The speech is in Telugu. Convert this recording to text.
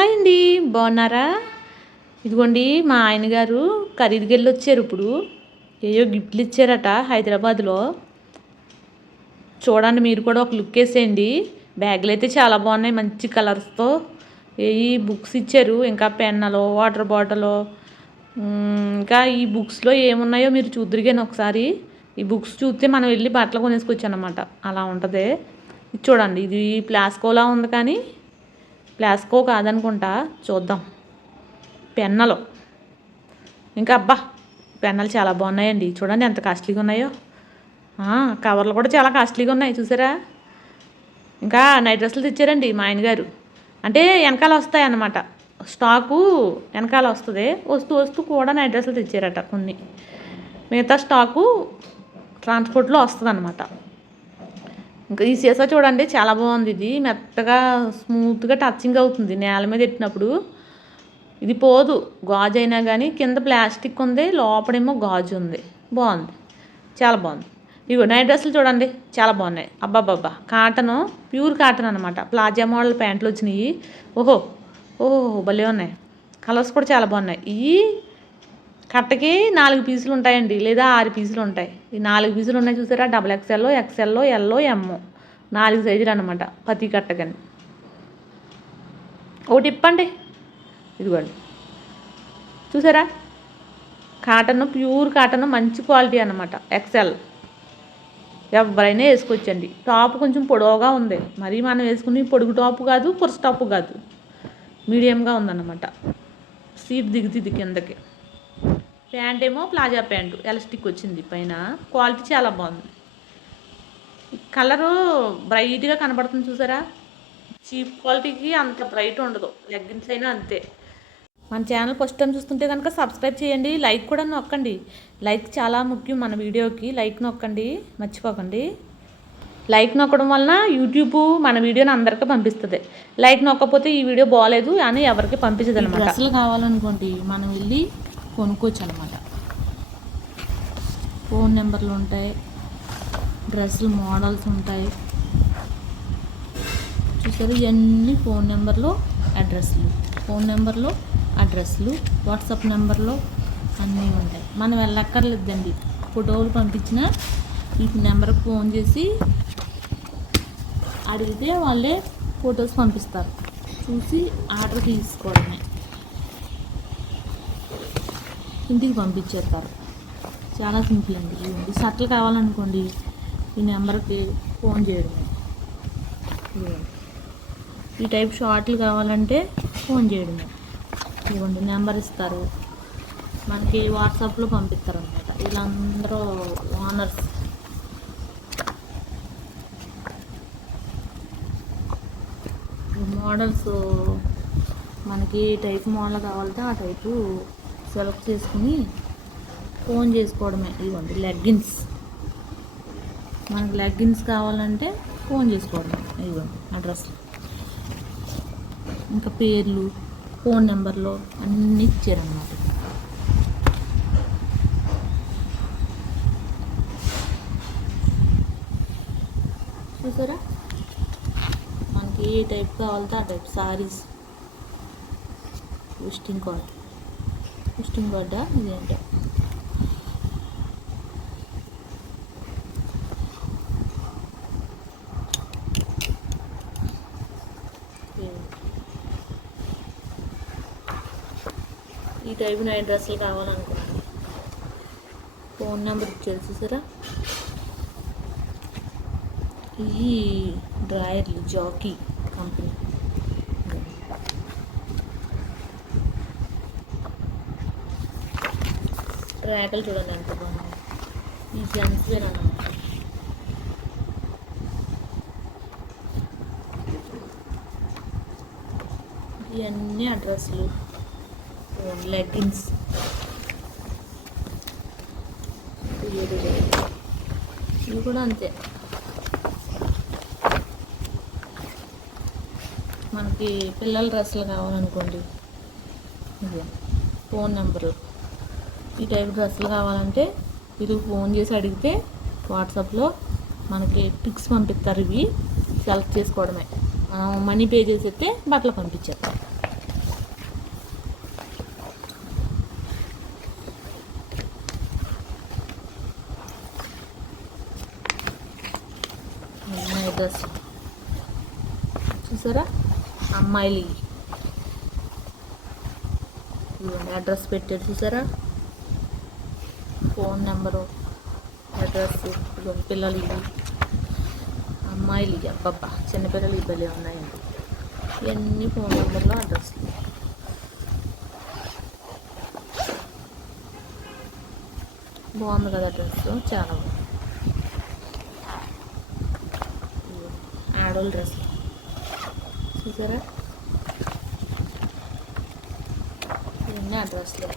హాయ్ అండి బాగున్నారా? ఇదిగోండి మా ఆయన గారు ఖరీదుకి వెళ్ళి వచ్చారు ఇప్పుడు. ఏయో గిఫ్ట్లు ఇచ్చారట హైదరాబాద్లో. చూడండి మీరు కూడా ఒక లుక్ వేసేయండి. బ్యాగులు అయితే చాలా బాగున్నాయి మంచి కలర్స్తో. ఏ బుక్స్ ఇచ్చారు ఇంకా పెన్నలు వాటర్ బాటిల్ ఇంకా ఈ బుక్స్లో ఏమున్నాయో మీరు చూద్దరిగాను ఒకసారి. ఈ బుక్స్ చూస్తే మనం వెళ్ళి బట్టలు కొనేసుకోవచ్చు అనమాట అలా ఉంటుంది. చూడండి ఇది ప్లాస్కోలా ఉంది కానీ ప్లాస్కో కాదనుకుంటా? చూద్దాం. పెన్నలు. ఇంకా అబ్బా పెన్నలు చాలా బాగున్నాయండి. చూడండి ఎంత కాస్ట్లీగా ఉన్నాయో. కవర్లు కూడా చాలా కాస్ట్లీగా ఉన్నాయి చూసారా? ఇంకా నైట్ డ్రెస్సులు తెచ్చారండి మా ఆయనగారు అంటే వెనకాల వస్తాయి అన్నమాట స్టాకు వెనకాల వస్తుంది. వస్తూ వస్తూ కూడా నైట్ డ్రెస్సులు తెచ్చారట కొన్ని. మిగతా స్టాకు ట్రాన్స్పోర్ట్లో వస్తుంది అనమాట ఇంకా ఈ సీసా చూడండి చాలా బాగుంది ఇది. మెత్తగా స్మూత్గా టచింగ్ అవుతుంది. నేల మీద పెట్టినప్పుడు ఇది పోదు. గాజు అయినా కానీ కింద ప్లాస్టిక్ ఉంది లోపడేమో గాజు ఉంది. బాగుంది. చాలా బాగుంది. ఇవి నైట్ డ్రెస్సులు చూడండి. చాలా బాగున్నాయి. అబ్బాబ్బా కాటను ప్యూర్ కాటన్ అనమాట ప్లాజా మోడల్ ప్యాంట్లు వచ్చినాయి. ఓహో. ఓహో భలే ఉన్నాయి. కలర్స్ కూడా చాలా బాగున్నాయి. ఈ కట్టకి నాలుగు పీసులు ఉంటాయండి లేదా ఆరు పీసులు ఉంటాయి. ఈ నాలుగు పీసులు ఉన్నాయి చూసారా? డబల్ ఎక్స్ఎల్లో ఎక్స్ఎల్లో ఎల్లో ఎమ్ నాలుగు సైజులు అనమాట పతి కట్టకని ఒకటి ఇప్పండి. ఇదిగోండి. చూసారా? కాటన్ ప్యూర్ కాటన్ మంచి క్వాలిటీ అనమాట ఎక్సెల్ ఎవరైనా వేసుకోవచ్చండి. టాప్ కొంచెం పొడవుగా ఉంది. మరి మనం వేసుకుని పొడుగు టాప్ కాదు పురుష టాప్ కాదు. మీడియంగా ఉందన్నమాట. సీట్ దిగుతుంది కిందకి. ప్యాంట్ ఏమో ప్లాజా ప్యాంటు ఎలాస్టిక్ వచ్చింది పైన. క్వాలిటీ చాలా బాగుంది. కలరు బ్రైట్గా కనబడుతుంది చూసారా? చీప్ క్వాలిటీకి అంత బ్రైట్ ఉండదు. లెగ్గిన్స్ అయినా అంతే. మన ఛానల్ ఫస్ట్ టైం చూస్తుంటే కనుక సబ్స్క్రైబ్ చేయండి. లైక్ కూడా నొక్కండి. లైక్ చాలా ముఖ్యం మన వీడియోకి. లైక్ నొక్కండి. మర్చిపోకండి. లైక్ నొక్కడం వలన యూట్యూబ్ మన వీడియోని అందరికీ పంపిస్తుంది. లైక్ నొక్కపోతే ఈ వీడియో బాగాలేదు అని ఎవరికి పంపించదు అనమాట అసలు కావాలనుకోండి మనం వెళ్ళి కొనుక్కోవచ్చు అనమాట ఫోన్ నెంబర్లు ఉంటాయి డ్రెస్సులు మోడల్స్ ఉంటాయి. చూసారు? ఇవన్నీ ఫోన్ నెంబర్లో అడ్రస్లు. ఫోన్ నెంబర్లో అడ్రస్లు. వాట్సాప్ నెంబర్లో అన్నీ ఉంటాయి. మనం వెళ్ళక్కర్లేదండి. ఫోటోలు పంపించిన ఈ నెంబర్కి ఫోన్ చేసి అడిగితే వాళ్ళే ఫొటోస్ పంపిస్తారు. చూసి ఆర్డర్ తీసుకోవడమే. ఇంటికి పంపించేస్తారు. చాలా సింపుల్ అండి. ఇవ్వండి సట్లు కావాలనుకోండి ఈ నెంబర్కి ఫోన్ చేయడమే ఈ టైప్ షార్ట్లు కావాలంటే ఫోన్ చేయడమే ఇవ్వండి నెంబర్ ఇస్తారు. మనకి వాట్సాప్లో పంపిస్తారు అనమాట వీళ్ళందరూ ఓనర్స్. మోడల్స్. మనకి ఏ టైప్ మోడల్ కావాలంటే ఆ టైపు సెలెక్ట్ చేసుకుని ఫోన్ చేసుకోవడమే. ఇవ్వండి లెగ్గిన్స్. మనకు లెగ్గిన్స్ కావాలంటే ఫోన్ చేసుకోవడమే. ఇవ్వండి అడ్రస్ ఇంకా పేర్లు ఫోన్ నెంబర్లో అన్నీ ఇచ్చారన్నమాట. చూసారా? మనకి ఏ టైప్ కావాలంటే ఆ టైప్. సారీస్. విస్టింగ్ కార్డ్ కుష్టం పడ్డా ఇది ఇదేంటో? ఈ టైపు నైన్ డ్రెస్సులు కావాలనుకుంటున్నాను ఫోన్ నెంబర్ ఇచ్చారు చూసారా ఈ డ్రాయర్లు జాకీ కంపెనీ. ట్రాకలు చూడండి ఎంత బాగున్నాయి ఈ జెంట్స్ వేర్ అన్నమాట. ఇవన్నీ అడ్రస్లు. లెగ్గిన్స్ ఇవి కూడా అంతే. మనకి పిల్లల డ్రెస్సులు కావాలనుకోండి. ఫోన్ నెంబరు ఈ టైప్ డ్రెస్సులు కావాలంటే వీళ్ళకి ఫోన్ చేసి అడిగితే వాట్సాప్లో మనకి పిక్స్ పంపిస్తారు ఇవి. సెలెక్ట్ చేసుకోవడమే. మనీ పే చేసేస్తే బట్టలు పంపించేస్తారు. చూసారా? అమ్మాయిలు అడ్రస్ పెట్టారు. చూసారా? ఫోన్ నెంబరు అడ్రస్ పిల్లలు ఇవి అమ్మాయిలు ఇవి అబ్బబ్బా చిన్నపిల్లలు ఇవి ఉన్నాయండి. ఇవన్నీ ఫోన్ నెంబర్లో అడ్రస్ బాగుంది కదా డ్రెస్ చాలా బాగుంది. ఇదిగో, ఆడోళ్ళ డ్రెస్ చూసారా? ఇవన్నీ అడ్రస్లు.